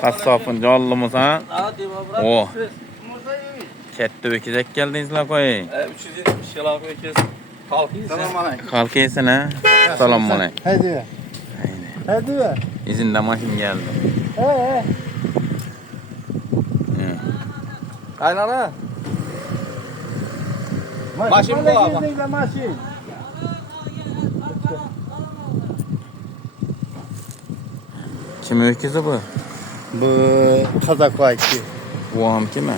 Kasapın canlımız ha? Hadi bırak. Oh. Katta ökizek geldinizler koy. 370 yıl abi öküz. Selam aleyküm. Kalk yesin ha. Selamun aleyküm. Hadi. Hadi. İzinde maşin geldi. He. Kaynana. Maşin bu abi. Maşin. Kim öküzü bu? Bu Kazak vaki. Bu am kime?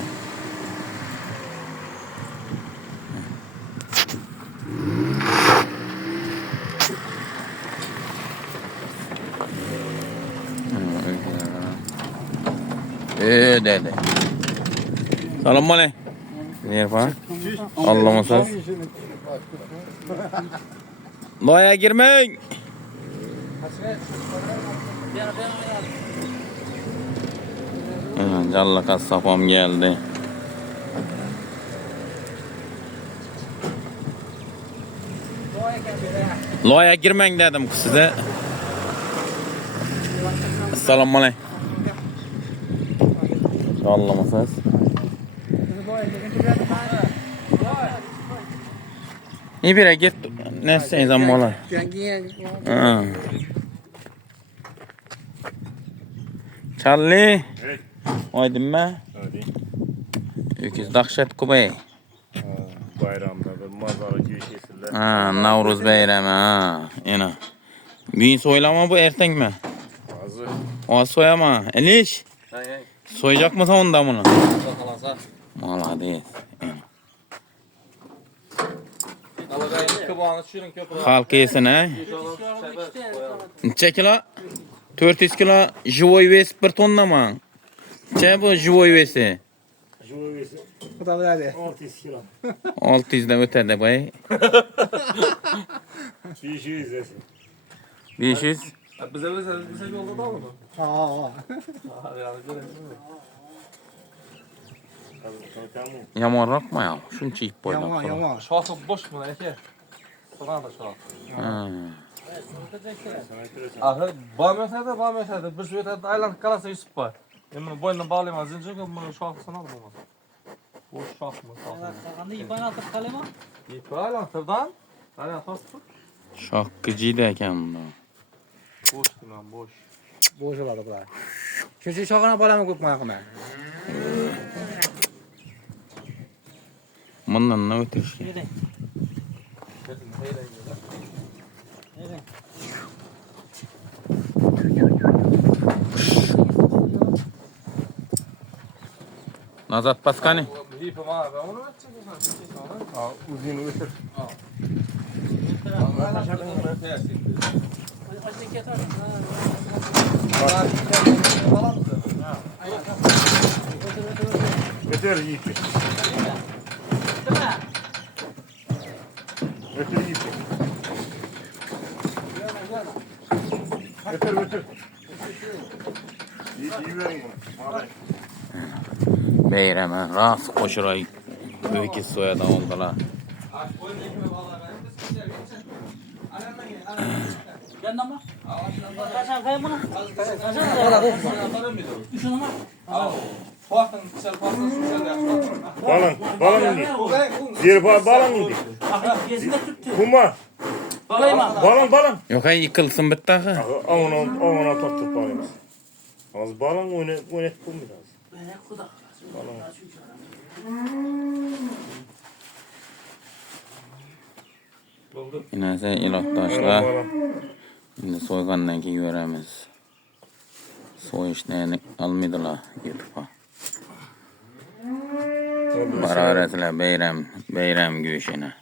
Dedi. Selamun aleyküm. Ne yapar? Allah'ıma söz. Loya girmeyin. Calla kasapam geldi. Loya girmeyin dedim size. Assalamu aleykum. Allah'ıma söz. İyi bire git. Neyse zaman ola. Charlie. Evet. Oydun mu? Hadi. Öküz dahşet kubey. Bayramda bir mazarı geçesizler. Navruz beyremi ha. Yine. Gün soylama bu erten mi? Hazır. O soyama. Eliş. Soyacak mısın onda bunu? Kalasa. Malades. Alagayın kıvağını çürün köprü. Halkı yesin ha. Neçe kilo? 400 kilo живой вес 1 tonna mı? Neçe bu живой vesi? Juvayesi. Bu da hadi. 600 kilo. 600'den ötede bay. 500 desin. 500. Bize yolda da olur mu? Ha. Yani görelim mi? Tamam. Yamanrak mı ya? Şunu çiğip boydan. Yaman. Şahsı boş mu eke? Sonra da şahsı. Ahı bağmıyorsaydı bir ötede aylanıp kalasa Yusuf var. Bunu boynuna bağlayamaz zincir bunu şahsına almamaz. Boş şahs mı? Anne ipan atıp kalema. İpi aylanıptırdan. Aylanıp Şakkıcıydı eken bunda. boş demem boş. Boş oladı bular. Şu şoğana balamı koymak mı? Bundan ne ötürüş ki? Yere. Yere. Nazat Paskani. İpi var ben onu Uzun götür. Açık yeter. Götür ipi. Götür ipi. Götür. İyi verin bunu. Beyreme. Rast koşuray. Öküz soyadan oldular. Gel nama. Kaçan kayın bunu. Kaçan Şunu mu? Fuatın dışarı fuatın dışarı Balon indi. Diğer balon indi. Gezinde tuttu. Kuma. Balayma. Balon. Yok ay yıkılsın bitti ha. Ona tutup balon. Az balon oynat kum biraz. Böyle kuda. Yine sen ilotdaşlar. Şimdi soygandan ki göremiz. Soy işlerini almaydılar YouTube'a. Bararetler beyrem güvüşene.